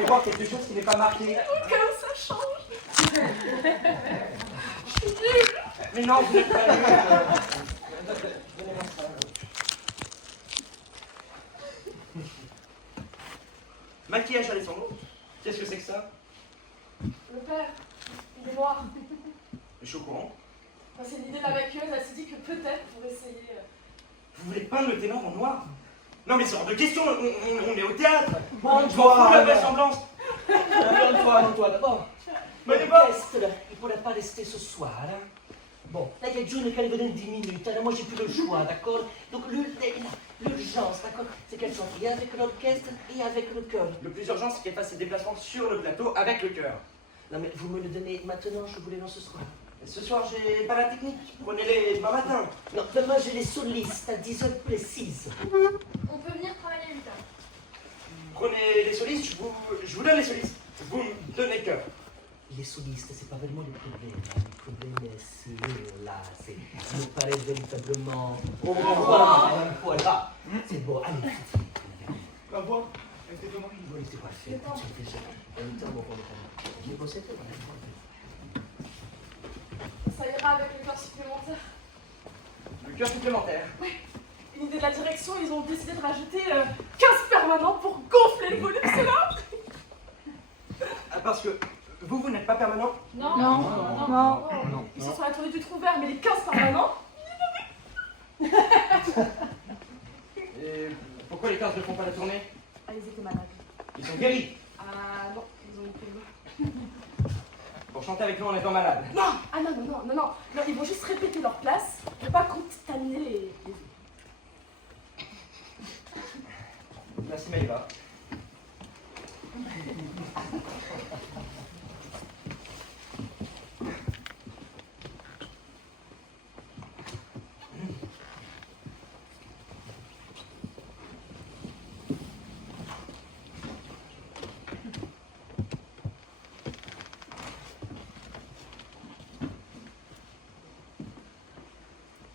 fait voir quelque chose qui n'est pas marqué. Comme ça change. Je suis nulle. Mais non, vous n'êtes pas nul. Donnez-moi ça. Maquillage Alessandro. Qu'est-ce que c'est que ça? Le père, il est noir. Je suis au courant. Enfin, c'est l'idée de la maquilleuse, elle s'est dit que peut-être pour essayer. Vous voulez peindre le ténor en noir? Non mais c'est hors de question, on est au théâtre. Bon, Je m'en fous de la vraisemblance. Calme-toi d'abord. Mais d'abord. L'orchestre, il ne pourrait pas rester ce soir. Hein? Bon, là, il y a June qui arrive dans 10 minutes. Alors, moi, j'ai plus le choix, d'accord? Donc, l'urgence, d'accord? C'est qu'elle chante et avec l'orchestre et avec le chœur. Le plus urgent, c'est qu'elle fasse ses déplacements sur le plateau avec le cœur. Non, mais vous me le donnez maintenant, je voulais non ce soir. Et ce soir, j'ai pas la technique. Prenez-les demain matin. Non, demain, j'ai les solistes à 10 heures précises. On peut venir travailler à 8 heures. Prenez les solistes, je vous donne les solistes. Vous me donnez le cœur. Les solistes, c'est pas vraiment le problème. Le problème, c'est là, c'est me paraît véritablement. Oh, voilà. C'est bon, allez. La voix, elle était comment? Oui, c'est parfait. J'ai bossé tout. Ça ira avec le corps supplémentaire. Le cœur supplémentaire. Une idée de la direction, ils ont décidé de rajouter 15 permanents pour gonfler le volume, c'est là. Ah, parce que vous n'êtes pas permanent? Non. Non. Ils se sont à tourner du trou vert, mais les 15 permanents. Et pourquoi les 15 ne font pas la tournée? Ah, ils étaient malades. Ils sont guéris. Ah non, ils ont eu plus. Pour chanter avec nous en étant malade. Non. Ah non, ils vont juste répéter leur place pour pas contaminer les... Merci Maïva.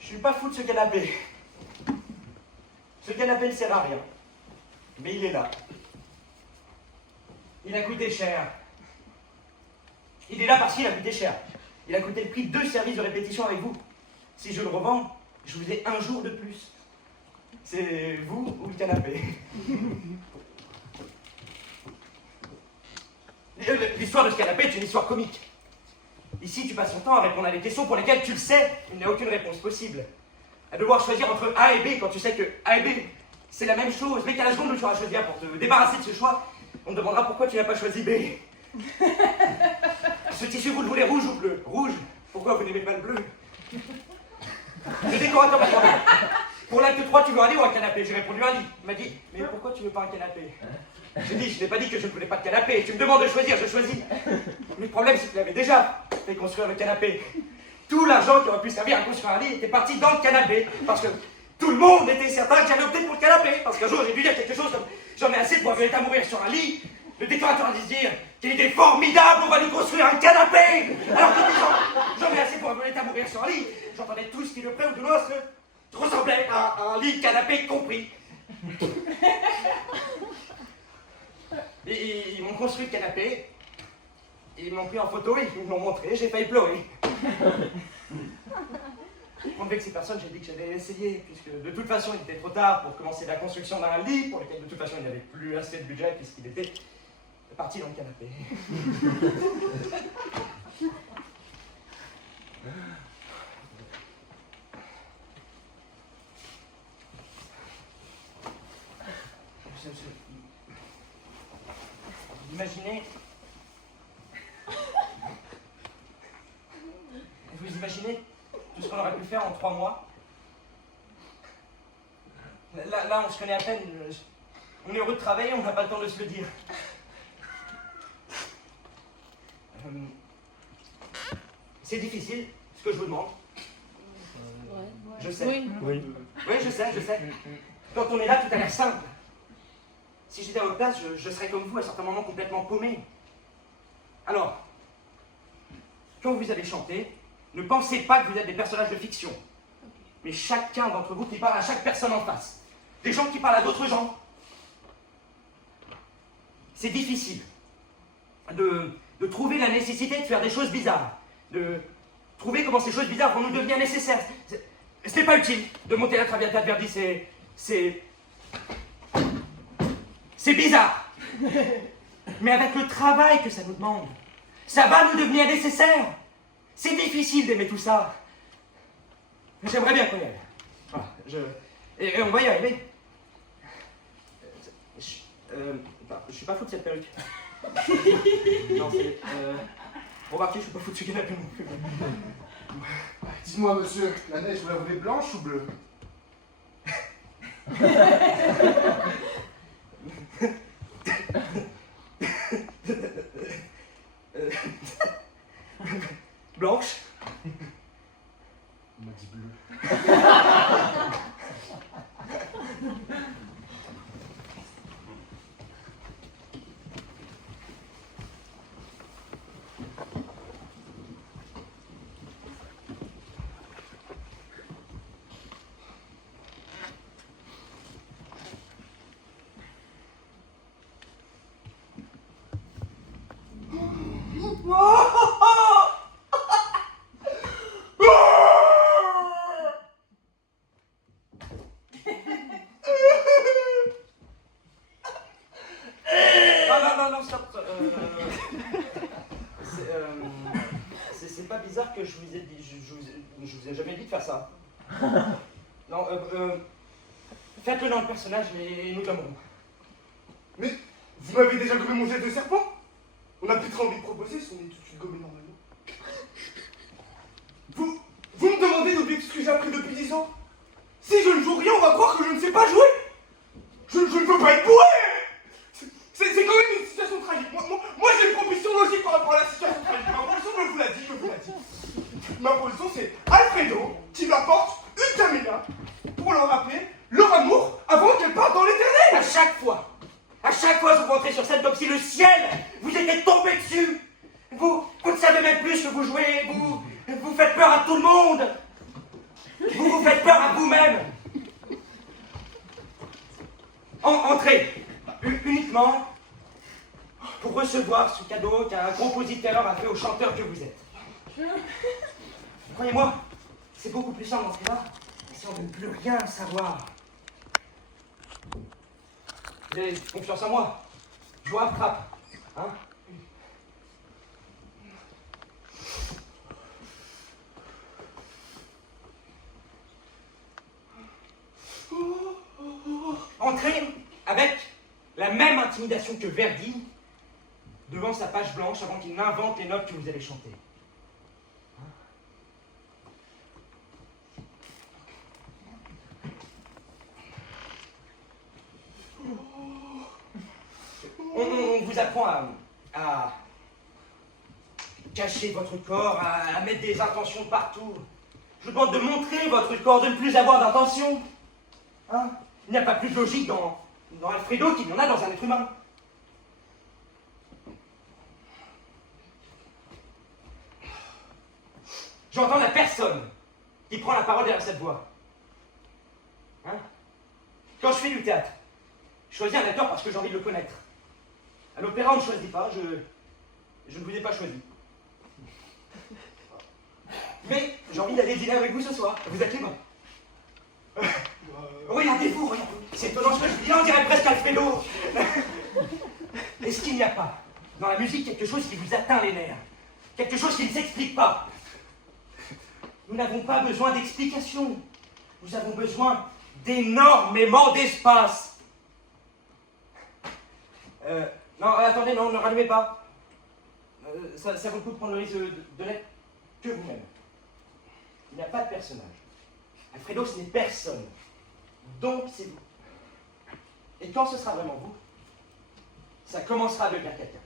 Je suis pas fou de ce canapé. Ce canapé ne sert à rien. Mais il est là. Il a coûté cher. Il est là parce qu'il a coûté cher. Il a coûté le prix de 2 services de répétition avec vous. Si je le revends, je vous ai 1 jour de plus. C'est vous ou le canapé. L'histoire de ce canapé est une histoire comique. Ici, tu passes ton temps à répondre à des questions pour lesquelles tu le sais, il n'y a aucune réponse possible. À devoir choisir entre A et B quand tu sais que A et B, c'est la même chose. Mais qu'à la seconde où tu auras choisi A pour te débarrasser de ce choix, on te demandera pourquoi tu n'as pas choisi B. Ce tissu, vous le voulez rouge ou bleu? Rouge. Pourquoi vous n'aimez pas le bleu? Le décorateur m'a demandé. Pour l'acte 3, tu veux un lit ou un canapé? J'ai répondu un lit. Il m'a dit, mais pourquoi tu veux pas un canapé? J'ai dit, je n'ai pas dit que je ne voulais pas de canapé. Tu me demandes de choisir, je choisis. Mais le problème, c'est qu'il avait déjà fait construire le canapé. Tout l'argent qui aurait pu servir à construire un lit était parti dans le canapé. Parce que tout le monde était certain que j'avais opté pour le canapé. Parce qu'un jour, j'ai dû dire quelque chose comme j'en ai assez de voir Violetta mourir sur un lit. Le décorateur a dû se dire quelle idée formidable, on va nous construire un canapé. Alors que j'en ai assez pour Violetta mourir sur un lit. J'entendais tout ce qui de près ou de loin ressemblait à un lit canapé compris. Et ils m'ont construit le canapé. Ils m'ont pris en photo, ils me l'ont montré, j'ai failli pleurer. Avec ces personnes, j'ai dit que j'allais essayer, puisque de toute façon, il était trop tard pour commencer la construction d'un lit, pour lequel de toute façon, il n'y avait plus assez de budget, puisqu'il était parti dans le canapé. Vous imaginez tout ce qu'on aurait pu faire en 3 mois? Là, on se connaît à peine. On est heureux de travailler, on n'a pas le temps de se le dire. C'est difficile, ce que je vous demande. Je sais. Oui. Oui, je sais. Quand on est là, tout a l'air simple. Si j'étais à votre place, je serais comme vous, à certains moments complètement paumé. Alors, quand vous allez chanter, ne pensez pas que vous êtes des personnages de fiction. Mais chacun d'entre vous qui parle à chaque personne en face. Des gens qui parlent à d'autres gens. c'est difficile de trouver la nécessité de faire des choses bizarres, de trouver comment ces choses bizarres vont nous devenir nécessaires. Ce n'est pas utile de monter la Traviata de Verdi, c'est bizarre. Mais avec le travail que ça nous demande, ça va nous devenir nécessaire. C'est difficile d'aimer tout ça. J'aimerais bien qu'on y aille. Voilà, et on va y arriver. Je suis pas fou de cette perruque. Non, c'est... Remarquez, je suis pas fou de ce canapé non plus. Dites-moi, monsieur, la neige, vous la voulez blanche ou bleue? Blanche. Il m'a dit bleu. Non, stop. C'est pas bizarre que je vous ai dit, je vous ai jamais dit de faire ça. Non, faites-le dans le personnage et nous l'aimerons. Mais vous m'avez déjà gommé mon jet de serpent? On a peut-être envie de proposer si on est tout de suite gommé normalement. Vous me demandez d'oublier ce que j'ai appris depuis 10 ans? Si je ne joue rien, on va croire que je ne sais pas jouer. Je ne veux pas être bourré. C'est quand même une situation tragique. Moi j'ai une proposition logique par rapport à la situation tragique. Ma proposition, je vous la dis. Ma proposition, c'est Alfredo qui lui apporte une caméra pour leur rappeler leur amour avant qu'elle parte dans l'éternel. À chaque fois que vous rentrez sur scène comme si le ciel vous était tombé dessus, vous ne savez même plus ce que vous jouez, vous faites peur à tout le monde, vous faites peur à vous-même. Entrez uniquement pour recevoir ce cadeau qu'un compositeur a fait au chanteur que vous êtes. Croyez-moi, c'est beaucoup plus simple dans ce cas-là, si on ne veut plus rien savoir. Vous avez confiance en moi. Je vous rattrape. Hein? Entrez avec la même intimidation que Verdi devant sa page blanche avant qu'il n'invente les notes que vous allez chanter. On vous apprend à cacher votre corps, à mettre des intentions partout. Je vous demande de montrer votre corps, de ne plus avoir d'intention. Hein? Il n'y a pas plus de logique dans Alfredo qu'il y en a dans un être humain. J'entends la personne qui prend la parole derrière cette voix. Hein? Quand je fais du théâtre, je choisis un acteur parce que j'ai envie de le connaître. À l'opéra, on ne choisit pas, je ne vous ai pas choisi. Mais j'ai envie d'aller dîner avec vous ce soir. Vous êtes libre. Regardez-vous, regardez. C'est étonnant ce que je dis, on dirait presque Alfredo. Est-ce qu'il n'y a pas dans la musique quelque chose qui vous atteint les nerfs? Quelque chose qui ne s'explique pas? Nous n'avons pas besoin d'explications. Nous avons besoin d'énormément d'espace. Non, attendez, non, ne rallumez pas. Ça vaut le coup de prendre le risque de n'être que vous-même. Il n'y a pas de personnage. Alfredo, ce n'est personne. Donc, c'est vous. Et quand ce sera vraiment vous, ça commencera à devenir quelqu'un.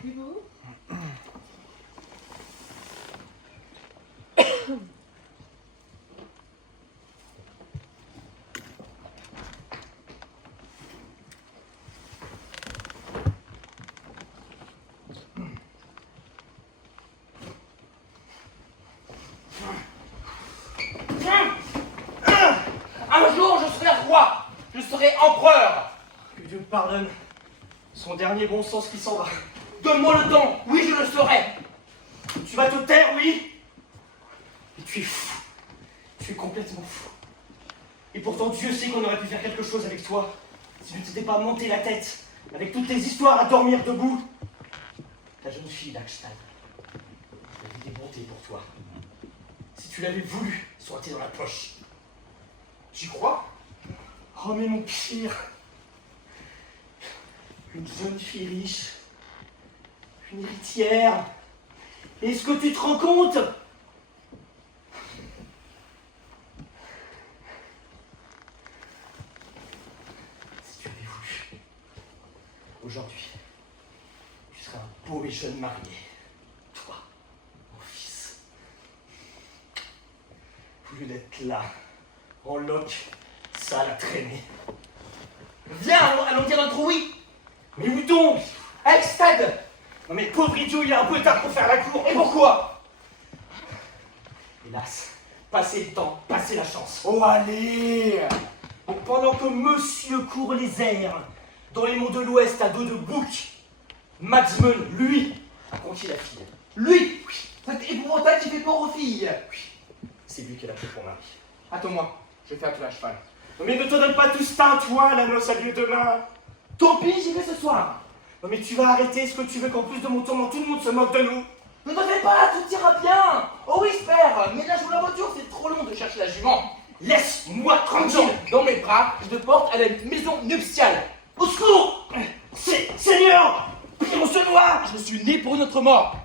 Occupez-vous. Un jour, je serai roi. Je serai empereur. Que Dieu me pardonne son dernier bon sens qui s'en va. Donne-moi le temps. Oui, je le serai. Tu vas te taire, oui. Et tu es fou. Tu es complètement fou. Et pourtant, Dieu sait qu'on aurait pu faire quelque chose avec toi si tu ne t'étais pas monté la tête avec toutes tes histoires à dormir debout. Ta jeune fille, Dagstad, avait des bontés pour toi. Si tu l'avais voulu, ça aurait été dans la poche. Tu crois? Oh, mais mon pire. Une jeune fille riche. Une héritière. Est-ce que tu te rends compte? Si tu avais voulu, aujourd'hui, tu serais un beau et jeune marié. Toi, mon fils. Au lieu d'être là, en loque, sale à traîner. Viens, allons dire notre oui. Mais où donc? À Ekstad. Non mais pauvre idiot, il est un peu tard pour faire la cour. Et pourquoi? Hélas, passez le temps, passez la chance. Oh, allez! Donc pendant que monsieur court les airs, dans les monts de l'Ouest à dos de bouc, Madsmun, lui, a conquis la fille. Lui, oui. Cet épouvantail qui fait peur aux filles. Oui, c'est lui qui l'a pris pour mari. Attends-moi, je vais faire tout à cheval. Non mais ne te donne pas tout ça, toi, la noce a lieu demain. Tant pis, j'y vais ce soir. Non mais tu vas arrêter ce que tu veux qu'en plus de mon tourment, tout le monde se moque de nous. Ne t'en fais pas, tout ira bien. Oh oui, j'espère, mais là, je vous la voiture, c'est trop long de chercher la jument. Laisse-moi tranquille. Dans mes bras, je te porte à la maison nuptiale. Au secours. Seigneur, on se noie. Je suis né pour une autre mort.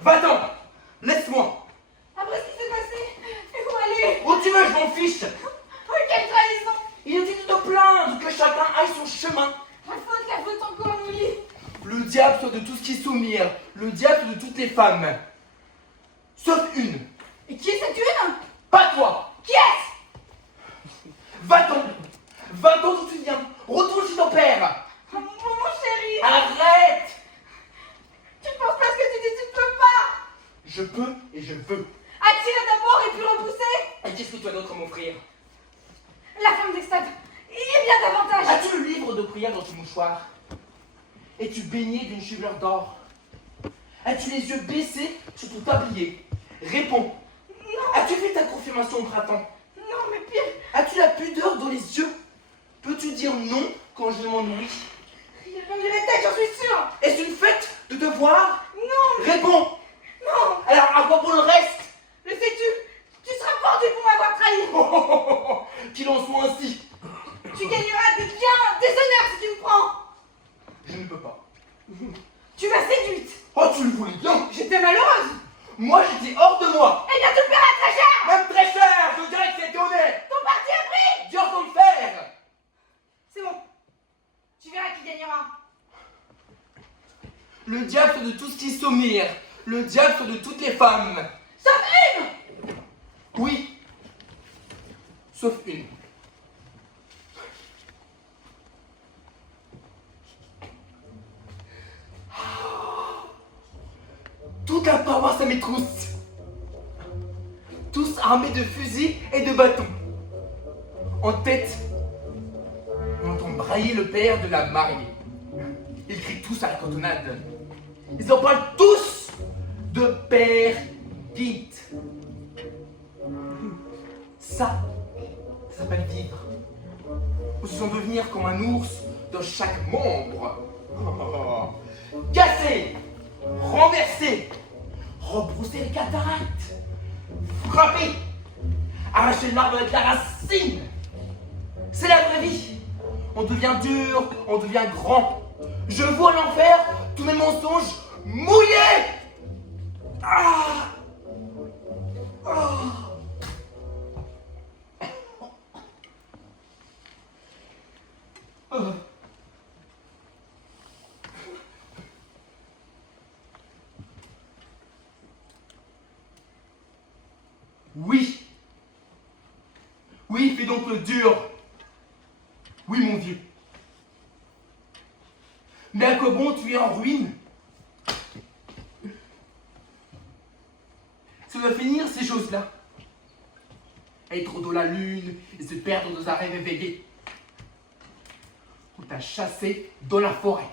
Va-t'en! Laisse-moi! Après ce qui s'est passé, et où aller? Où tu veux, je m'en fiche. Oh, quelle trahison! Il est utile de plaindre, que chacun aille son chemin. La faute encore, oui! Le diable soit de tout ce qui soummire, le diable de toutes les femmes. Sauf une. Et qui est cette une? Pas toi! Qui est-ce? Va-t'en! Va-t'en d'où tu viens! Retourne chez ton père! Oh, mon chéri! Arrête! Tu penses pas ce que tu dis, tu ne peux pas! Je peux et je veux. Attire d'abord et puis repousser! Et qu'est-ce que tu as d'autre à m'offrir? La femme d'Extade, il y a bien davantage! As-tu le livre de prière dans ton mouchoir? Es-tu baigné d'une chevelure d'or? As-tu les yeux baissés sur ton tablier? Réponds! Non, As-tu fait ta confirmation au printemps? non, mais pire! As-tu la pudeur dans les yeux? Peux-tu dire non quand je demande oui? Il a perdu la tête, j'en suis sûre! Est-ce une fête de devoir? Non, Réponds! non! Alors à quoi pour le reste? Le sais-tu? Tu seras pendu pour m'avoir trahi! Qu'il en soit ainsi! Tu gagneras des biens, des honneurs si tu me prends! Je ne peux pas. Tu m'as séduite! Oh, tu le voulais bien! J'étais malheureuse! Moi, j'étais hors de moi! Eh bien, tu le paieras très cher! Même très cher! Je dirais que c'était honnête! Ton parti est pris! Dieu en le faire! C'est bon. Tu verras qui gagnera. Le diable soit de tout ce qui sommeille, le diable soit de toutes les femmes. Sauf une! Oui. Sauf une. Toute la paroisse à mes trousses. Tous armés de fusils et de bâtons. En tête, on entend brailler le père de la mariée. Ils crient tous à la cantonade. Ils en parlent tous de Père Guit. Ça s'appelle vivre. Ou se sont devenir comme un ours dans chaque membre. Casser, renverser, rebrousser les cataractes, frapper, arracher l'arbre avec la racine. C'est la vraie vie. On devient dur, on devient grand. Je vois l'enfer, tous mes mensonges mouillé. Ah. Ah. Ah. Oui. Oui, fais donc le dur. Oui, mon vieux. Mais à quoi bon tu es en ruine? Ça doit finir ces choses-là. Être dans la lune et se perdre dans un rêve éveillé. On t'a chassé dans la forêt.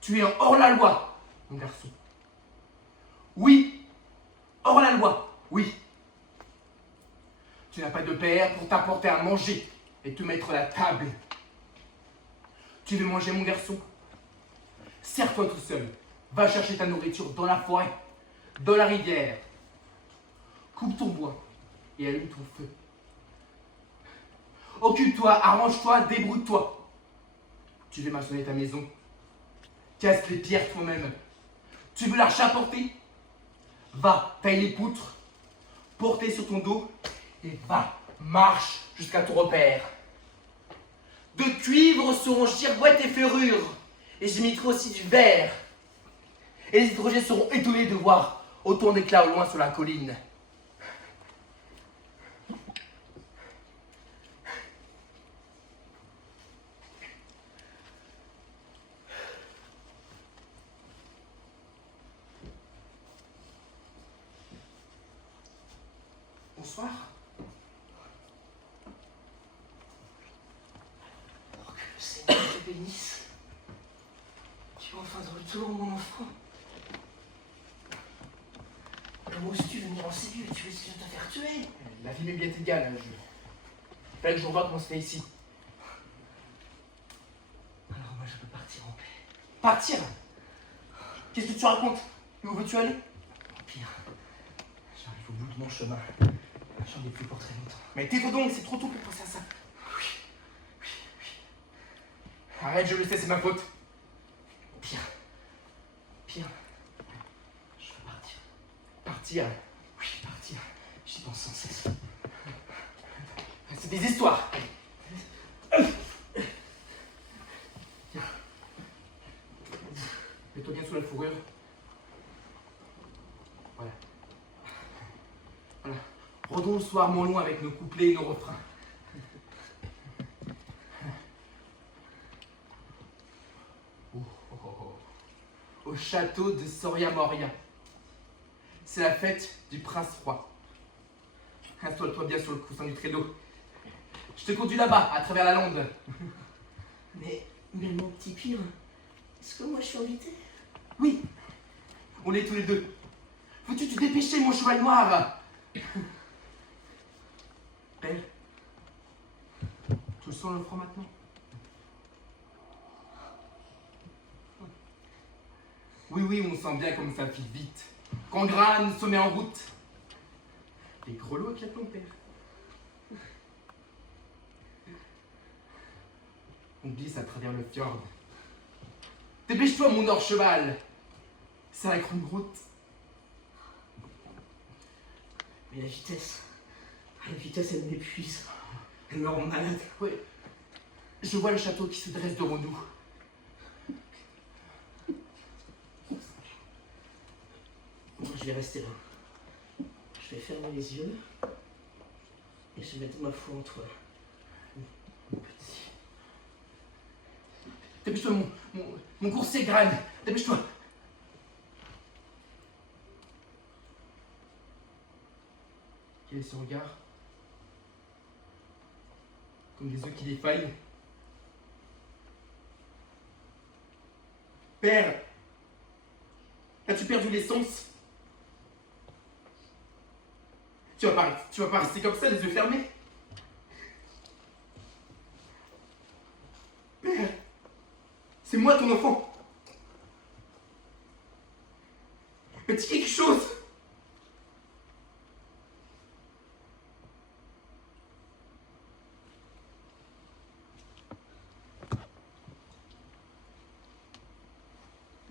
Tu es hors la loi, mon garçon. Oui, hors la loi, oui. Tu n'as pas de père pour t'apporter à manger et te mettre à la table. Tu veux manger, mon garçon? Serre-toi tout seul. Va chercher ta nourriture dans la forêt, dans la rivière. Coupe ton bois et allume ton feu. Occupe-toi, arrange-toi, débrouille-toi. Tu veux maçonner ta maison? Casse les pierres toi-même. Tu veux l'arche apporter? Va, taille les poutres, portez sur ton dos et va, marche jusqu'à ton repère. De cuivre seront girouettes et ferrures, et j'imiterai aussi du verre. Et les étrangers seront étonnés de voir autant d'éclats au loin sur la colline. Bonsoir. Que le Seigneur te bénisse. Tu es enfin de retour, mon enfant. Comment oses-tu venir en ces lieux? Tu risques de te faire tuer. La vie m'est bien égale. Il fallait que je revoie comment c'était ici. Alors moi je peux partir en paix. Partir? Qu'est-ce que tu racontes? Où veux-tu aller? Pire, j'arrive au bout de mon chemin. J'en ai plus pour très longtemps. Mais tais-toi donc, c'est trop tôt pour penser à ça. Oui. Arrête, je le sais, c'est ma faute. Pire. Je veux partir. Partir? Oui, partir. J'y pense sans cesse. C'est des histoires. Tiens. Mets-toi bien sous la fourrure. Voilà. Voilà. Rodons le soir mon long avec nos couplets et nos refrains. Au château de Soria Moria. C'est la fête du prince-roi. Installe-toi bien sur le coussin du traîneau. Je te conduis là-bas, à travers la lande. Mais mon petit Pire, est-ce que moi je suis invité? Oui, on est tous les deux. Veux-tu te dépêcher, mon cheval noir? Belle, tu le sens le froid maintenant? Oui, on sent bien comme ça file vite. Quand Graham se met en route. Les grelots avec ton père. On glisse à travers le fjord. Dépêche-toi, mon hors-cheval. C'est la grande route. Mais la vitesse, elle m'épuise. Elle me rend malade. Oui, je vois le château qui se dresse devant nous. Moi, je vais rester là. Je vais fermer les yeux et je vais mettre ma foi en toi. Mon petit. Dépêche-toi, mon coursier Gran. Dépêche-toi. Quel est ce regard? Comme des yeux qui défaillent. Père, as-tu perdu l'essence? Tu vas pas rester comme ça, les yeux fermés? Père, c'est moi ton enfant. Mais dis quelque chose.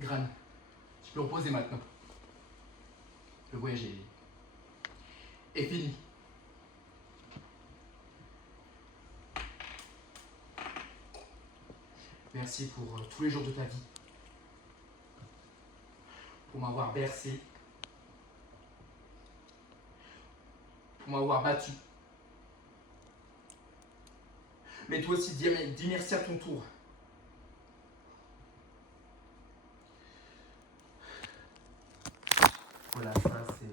Gran. Tu peux reposer maintenant. Le voyage est fini. Merci pour tous les jours de ta vie. Pour m'avoir bercé. Pour m'avoir battu. Mais toi aussi, dis merci à ton tour. Voilà, ça c'est...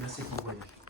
Merci pour le voyage.